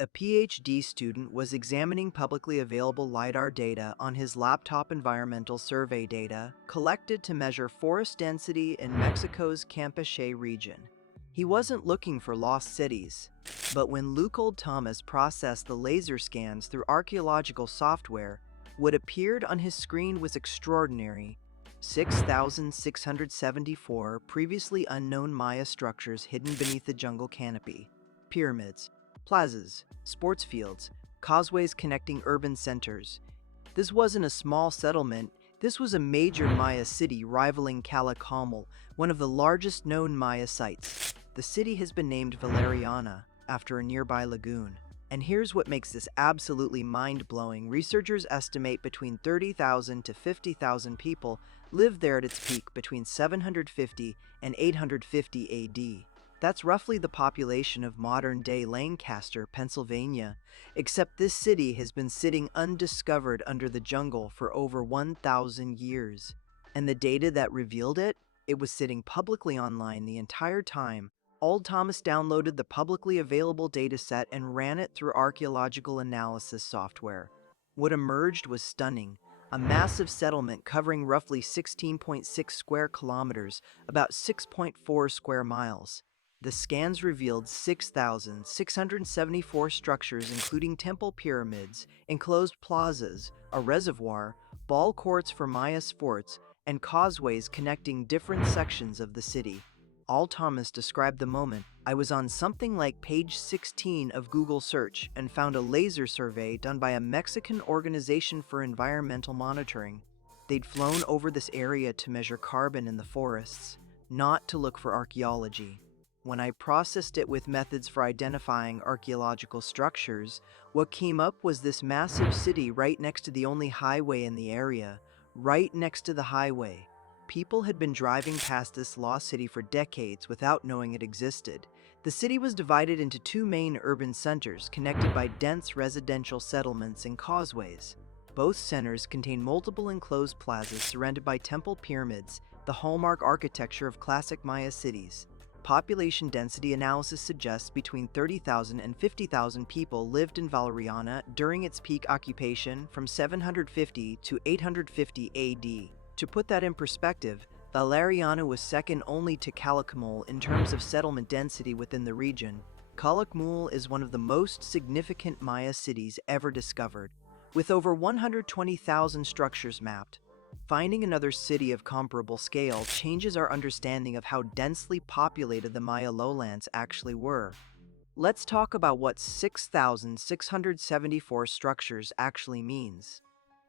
A PhD student was examining publicly available Lidar data on his laptop environmental survey data collected to measure forest density in Mexico's Campeche region. He wasn't looking for lost cities, but when Auld-Thomas processed the laser scans through archaeological software, what appeared on his screen was extraordinary. 6,674 previously unknown Maya structures hidden beneath the jungle canopy. Pyramids, plazas, sports fields, causeways connecting urban centers. This wasn't a small settlement, this was a major Maya city rivaling Calakmul, one of the largest known Maya sites. The city has been named Valeriana, after a nearby lagoon. And here's what makes this absolutely mind-blowing. Researchers estimate between 30,000 to 50,000 people lived there at its peak between 750 and 850 AD. That's roughly the population of modern-day Lancaster, Pennsylvania, except this city has been sitting undiscovered under the jungle for over 1,000 years. And the data that revealed it was sitting publicly online the entire time. Auld-Thomas downloaded the publicly available dataset and ran it through archaeological analysis software. What emerged was stunning. A massive settlement covering roughly 16.6 square kilometers, about 6.4 square miles. The scans revealed 6,674 structures including temple pyramids, enclosed plazas, a reservoir, ball courts for Maya sports, and causeways connecting different sections of the city. Auld-Thomas described the moment. I was on something like page 16 of Google search and found a laser survey done by a Mexican organization for environmental monitoring. They'd flown over this area to measure carbon in the forests, not to look for archaeology. When I processed it with methods for identifying archaeological structures, what came up was this massive city right next to the only highway in the area. Right next to the highway. People had been driving past this lost city for decades without knowing it existed. The city was divided into two main urban centers connected by dense residential settlements and causeways. Both centers contain multiple enclosed plazas surrounded by temple pyramids, the hallmark architecture of classic Maya cities. Population density analysis suggests between 30,000 and 50,000 people lived in Valeriana during its peak occupation from 750 to 850 AD. To put that in perspective, Valeriana was second only to Calakmul in terms of settlement density within the region. Calakmul is one of the most significant Maya cities ever discovered, with over 120,000 structures mapped. Finding another city of comparable scale changes our understanding of how densely populated the Maya lowlands actually were. Let's talk about what 6,674 structures actually means.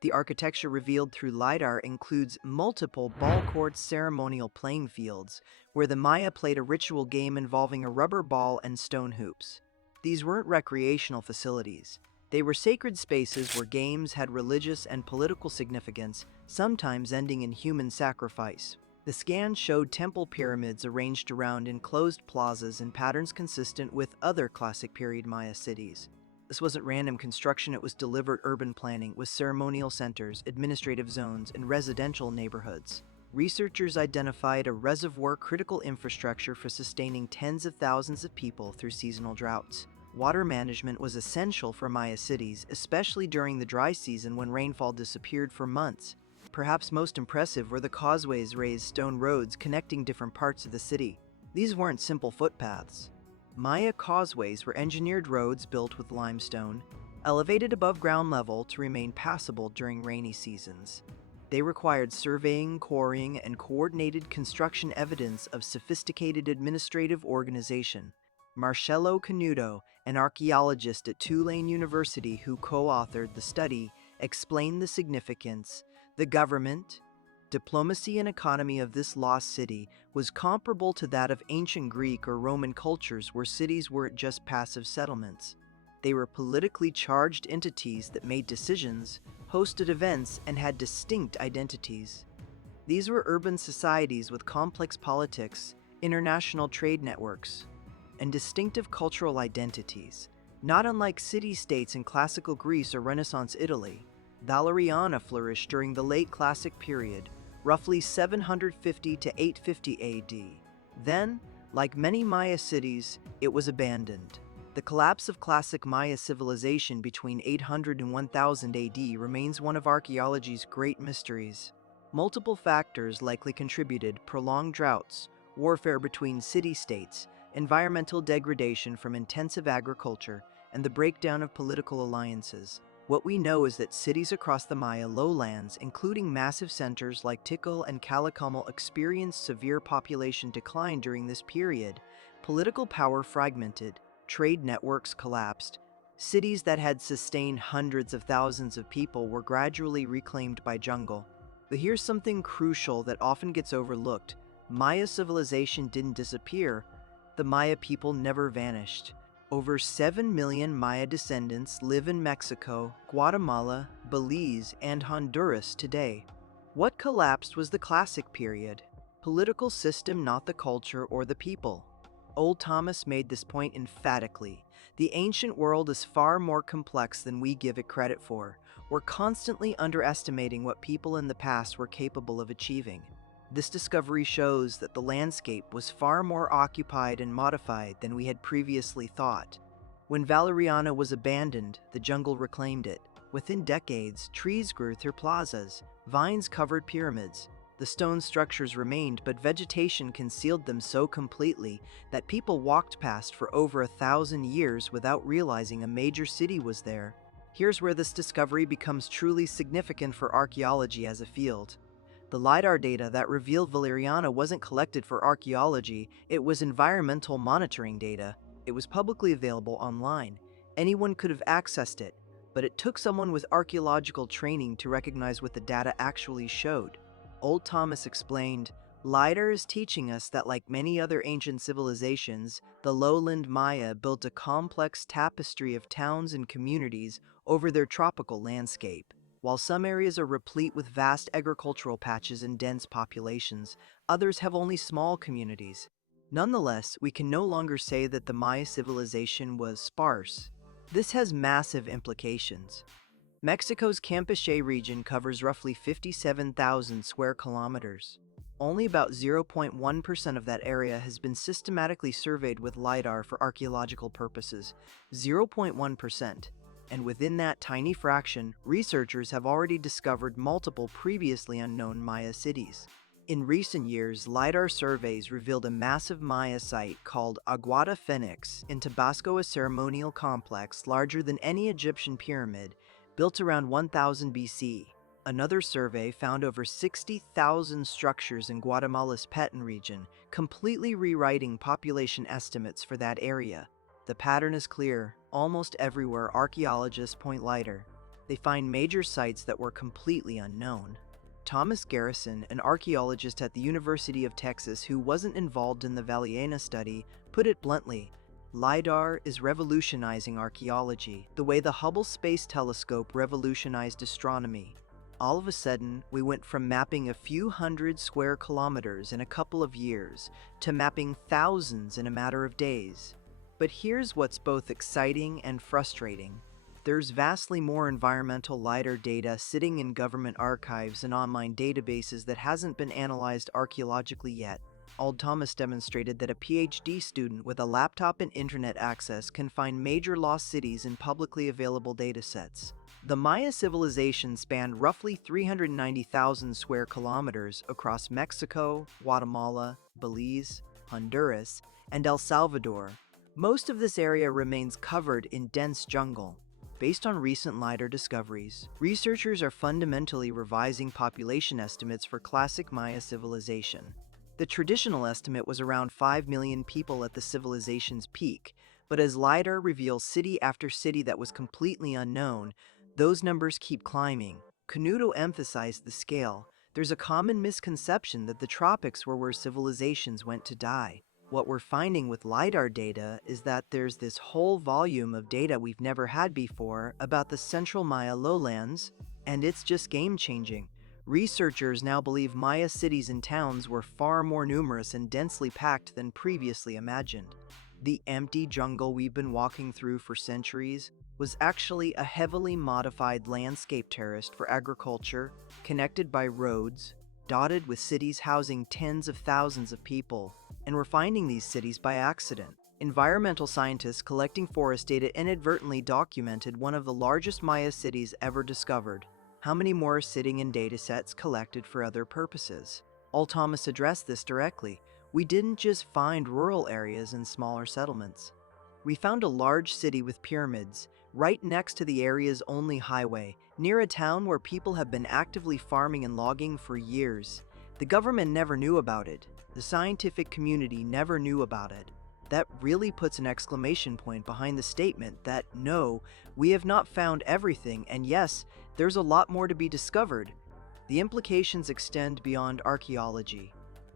The architecture revealed through Lidar includes multiple ball courts, ceremonial playing fields, where the Maya played a ritual game involving a rubber ball and stone hoops. These weren't recreational facilities. They were sacred spaces where games had religious and political significance, sometimes ending in human sacrifice. The scans showed temple pyramids arranged around enclosed plazas in patterns consistent with other classic period Maya cities. This wasn't random construction, it was deliberate urban planning with ceremonial centers, administrative zones, and residential neighborhoods. Researchers identified a reservoir critical infrastructure for sustaining tens of thousands of people through seasonal droughts. Water management was essential for Maya cities, especially during the dry season when rainfall disappeared for months. Perhaps most impressive were the causeways, raised stone roads connecting different parts of the city. These weren't simple footpaths. Maya causeways were engineered roads built with limestone, elevated above ground level to remain passable during rainy seasons. They required surveying, quarrying, and coordinated construction, evidence of sophisticated administrative organization. Marcello Canuto, an archaeologist at Tulane University who co-authored the study, explained the significance. The government, diplomacy, and economy of this lost city was comparable to that of ancient Greek or Roman cultures where cities weren't just passive settlements. They were politically charged entities that made decisions, hosted events, and had distinct identities. These were urban societies with complex politics, international trade networks, and distinctive cultural identities. Not unlike city-states in classical Greece or Renaissance Italy, Valeriana flourished during the late Classic period, roughly 750 to 850 AD. Then, like many Maya cities, it was abandoned. The collapse of classic Maya civilization between 800 and 1000 AD remains one of archaeology's great mysteries. Multiple factors likely contributed: prolonged droughts, warfare between city-states, environmental degradation from intensive agriculture, and the breakdown of political alliances. What we know is that cities across the Maya lowlands, including massive centers like Tikal and Calakmul, experienced severe population decline during this period. Political power fragmented, trade networks collapsed. Cities that had sustained hundreds of thousands of people were gradually reclaimed by jungle. But here's something crucial that often gets overlooked. Maya civilization didn't disappear. The Maya people never vanished. Over 7 million Maya descendants live in Mexico, Guatemala, Belize, and Honduras today. What collapsed was the classic period. Political system, not the culture or the people. Auld-Thomas made this point emphatically. The ancient world is far more complex than we give it credit for. We're constantly underestimating what people in the past were capable of achieving. This discovery shows that the landscape was far more occupied and modified than we had previously thought. When Valeriana was abandoned, the jungle reclaimed it. Within decades, trees grew through plazas, vines covered pyramids. The stone structures remained, but vegetation concealed them so completely that people walked past for over 1,000 years without realizing a major city was there. Here's where this discovery becomes truly significant for archaeology as a field. The Lidar data that revealed Valeriana wasn't collected for archaeology, it was environmental monitoring data. It was publicly available online. Anyone could have accessed it, but it took someone with archaeological training to recognize what the data actually showed. Auld-Thomas explained, "Lidar is teaching us that, like many other ancient civilizations, the lowland Maya built a complex tapestry of towns and communities over their tropical landscape. While some areas are replete with vast agricultural patches and dense populations, others have only small communities. Nonetheless, we can no longer say that the Maya civilization was sparse. This has massive implications. Mexico's Campeche region covers roughly 57,000 square kilometers. Only about 0.1% of that area has been systematically surveyed with LiDAR for archaeological purposes. 0.1%. And within that tiny fraction, researchers have already discovered multiple previously unknown Maya cities. In recent years, LiDAR surveys revealed a massive Maya site called Aguada Phoenix in Tabasco, a ceremonial complex larger than any Egyptian pyramid, built around 1000 BC. Another survey found over 60,000 structures in Guatemala's Petén region, completely rewriting population estimates for that area. The pattern is clear. Almost everywhere archaeologists point LiDAR, they find major sites that were completely unknown. Thomas Garrison, an archaeologist at the University of Texas who wasn't involved in the Valeriana study, put it bluntly, LiDAR is revolutionizing archaeology, the way the Hubble Space Telescope revolutionized astronomy. All of a sudden, we went from mapping a few hundred square kilometers in a couple of years to mapping thousands in a matter of days. But here's what's both exciting and frustrating. There's vastly more environmental LiDAR data sitting in government archives and online databases that hasn't been analyzed archaeologically yet. Auld-Thomas demonstrated that a PhD student with a laptop and internet access can find major lost cities in publicly available datasets. The Maya civilization spanned roughly 390,000 square kilometers across Mexico, Guatemala, Belize, Honduras, and El Salvador. Most of this area remains covered in dense jungle. Based on recent LiDAR discoveries, researchers are fundamentally revising population estimates for classic Maya civilization. The traditional estimate was around 5 million people at the civilization's peak, but as LiDAR reveals city after city that was completely unknown, those numbers keep climbing. Canuto emphasized the scale. There's a common misconception that the tropics were where civilizations went to die. What we're finding with LiDAR data is that there's this whole volume of data we've never had before about the central Maya lowlands, and it's just game-changing. Researchers now believe Maya cities and towns were far more numerous and densely packed than previously imagined. The empty jungle we've been walking through for centuries was actually a heavily modified landscape terrace for agriculture, connected by roads, dotted with cities housing tens of thousands of people. And we're finding these cities by accident. Environmental scientists collecting forest data inadvertently documented one of the largest Maya cities ever discovered. How many more are sitting in datasets collected for other purposes? Auld-Thomas addressed this directly. We didn't just find rural areas and smaller settlements. We found a large city with pyramids, right next to the area's only highway, near a town where people have been actively farming and logging for years. The government never knew about it. The scientific community never knew about it. That really puts an exclamation point behind the statement that no, we have not found everything, and yes, there's a lot more to be discovered. The implications extend beyond archaeology.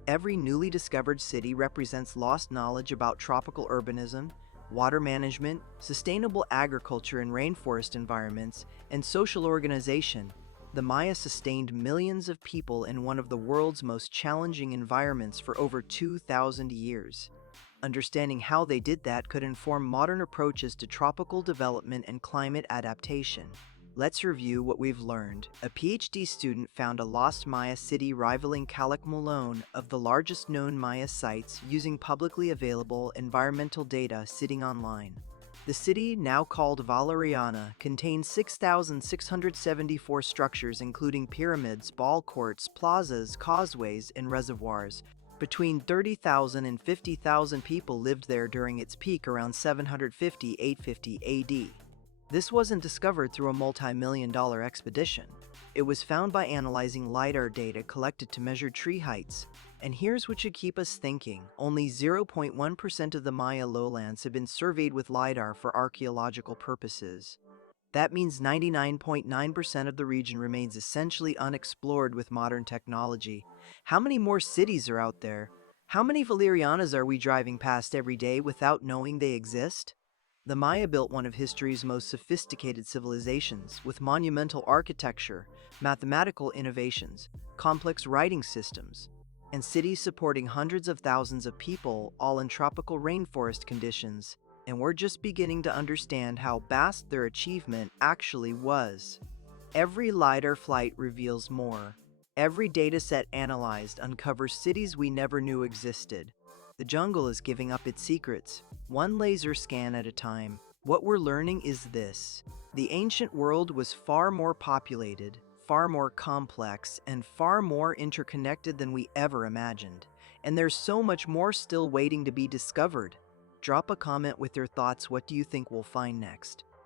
Every newly discovered city represents lost knowledge about tropical urbanism, water management, sustainable agriculture in rainforest environments, and social organization. The Maya sustained millions of people in one of the world's most challenging environments for over 2,000 years. Understanding how they did that could inform modern approaches to tropical development and climate adaptation. Let's review what we've learned. A PhD student found a lost Maya city rivaling Calakmul, of the largest known Maya sites, using publicly available environmental data sitting online. The city, now called Valeriana, contains 6,674 structures including pyramids, ball courts, plazas, causeways, and reservoirs. Between 30,000 and 50,000 people lived there during its peak around 750–850 AD. This wasn't discovered through a multi-million-dollar expedition. It was found by analyzing Lidar data collected to measure tree heights. And here's what should keep us thinking. Only 0.1% of the Maya lowlands have been surveyed with Lidar for archaeological purposes. That means 99.9% of the region remains essentially unexplored with modern technology. How many more cities are out there? How many Valerianas are we driving past every day without knowing they exist? The Maya built one of history's most sophisticated civilizations, with monumental architecture, mathematical innovations, complex writing systems, and cities supporting hundreds of thousands of people, all in tropical rainforest conditions. And we're just beginning to understand how vast their achievement actually was. Every Lidar flight reveals more. Every dataset analyzed uncovers cities we never knew existed. The jungle is giving up its secrets, one laser scan at a time. What we're learning is this: the ancient world was far more populated, far more complex, and far more interconnected than we ever imagined. And there's so much more still waiting to be discovered. Drop a comment with your thoughts. What do you think we'll find next?